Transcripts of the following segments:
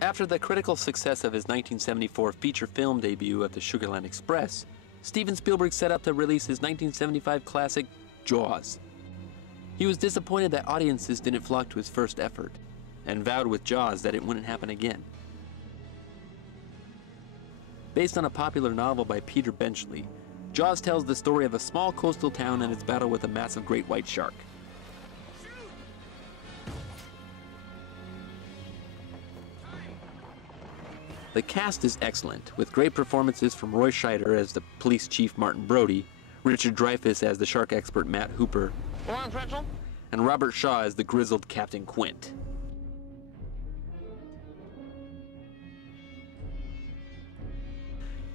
After the critical success of his 1974 feature film debut of The Sugarland Express, Steven Spielberg set out to release his 1975 classic, Jaws. He was disappointed that audiences didn't flock to his first effort, and vowed with Jaws that it wouldn't happen again. Based on a popular novel by Peter Benchley, Jaws tells the story of a small coastal town and its battle with a massive great white shark. The cast is excellent, with great performances from Roy Scheider as the police chief Martin Brody, Richard Dreyfuss as the shark expert Matt Hooper, and Robert Shaw as the grizzled Captain Quint.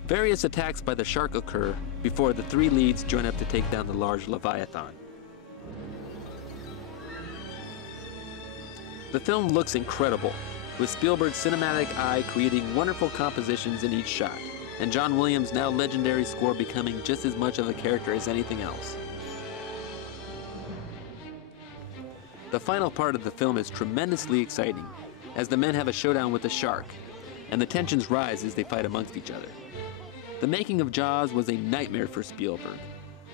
Various attacks by the shark occur before the three leads join up to take down the large Leviathan. The film looks incredible, with Spielberg's cinematic eye creating wonderful compositions in each shot, and John Williams' now legendary score becoming just as much of a character as anything else. The final part of the film is tremendously exciting, as the men have a showdown with the shark, and the tensions rise as they fight amongst each other. The making of Jaws was a nightmare for Spielberg,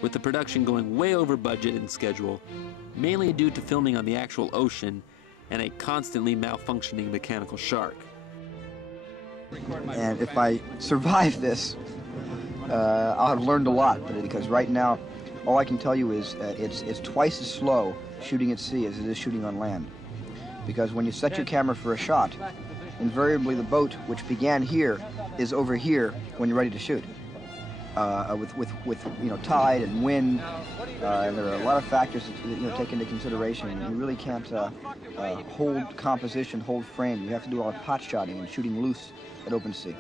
with the production going way over budget and schedule, mainly due to filming on the actual ocean and a constantly malfunctioning mechanical shark. And if I survive this, I'll have learned a lot, because right now, all I can tell you is it's twice as slow shooting at sea as it is shooting on land. Because when you set your camera for a shot, invariably the boat, which began here, is over here when you're ready to shoot. With tide and wind, and there are a lot of factors to take into consideration. You really can't hold composition, hold frame. You have to do a lot of pot shotting and shooting loose at open sea.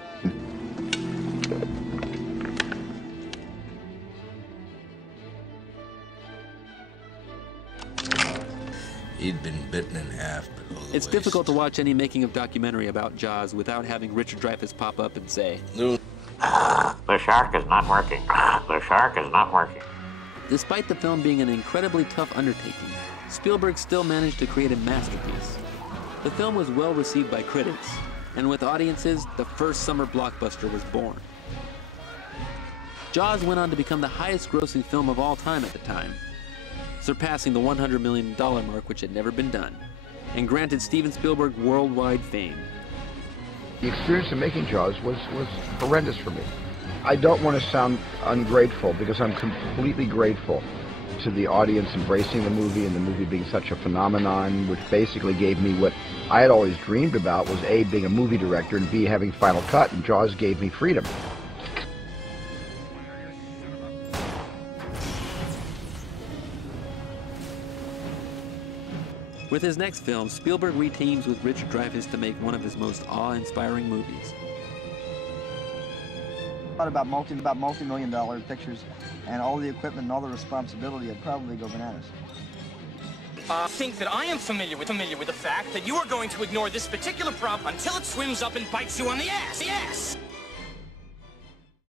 He'd been bitten in half below the It's waist. difficult to watch any making of documentary about Jaws without having Richard Dreyfuss pop up and say, The shark is not working. The shark is not working. Despite the film being an incredibly tough undertaking, Spielberg still managed to create a masterpiece. The film was well received by critics, and with audiences, the first summer blockbuster was born. Jaws went on to become the highest-grossing film of all time at the time, surpassing the $100 million mark, which had never been done, and granted Steven Spielberg worldwide fame. The experience of making Jaws was horrendous for me. I don't want to sound ungrateful, because I'm completely grateful to the audience embracing the movie and the movie being such a phenomenon, which basically gave me what I had always dreamed about, was A, being a movie director, and B, having Final Cut, and Jaws gave me freedom. With his next film, Spielberg reteams with Richard Dreyfuss to make one of his most awe-inspiring movies. About multi-million-dollar pictures, and all the equipment and all the responsibility, I'd probably go bananas. Think that I am familiar with the fact that you are going to ignore this particular prop until it swims up and bites you on the ass.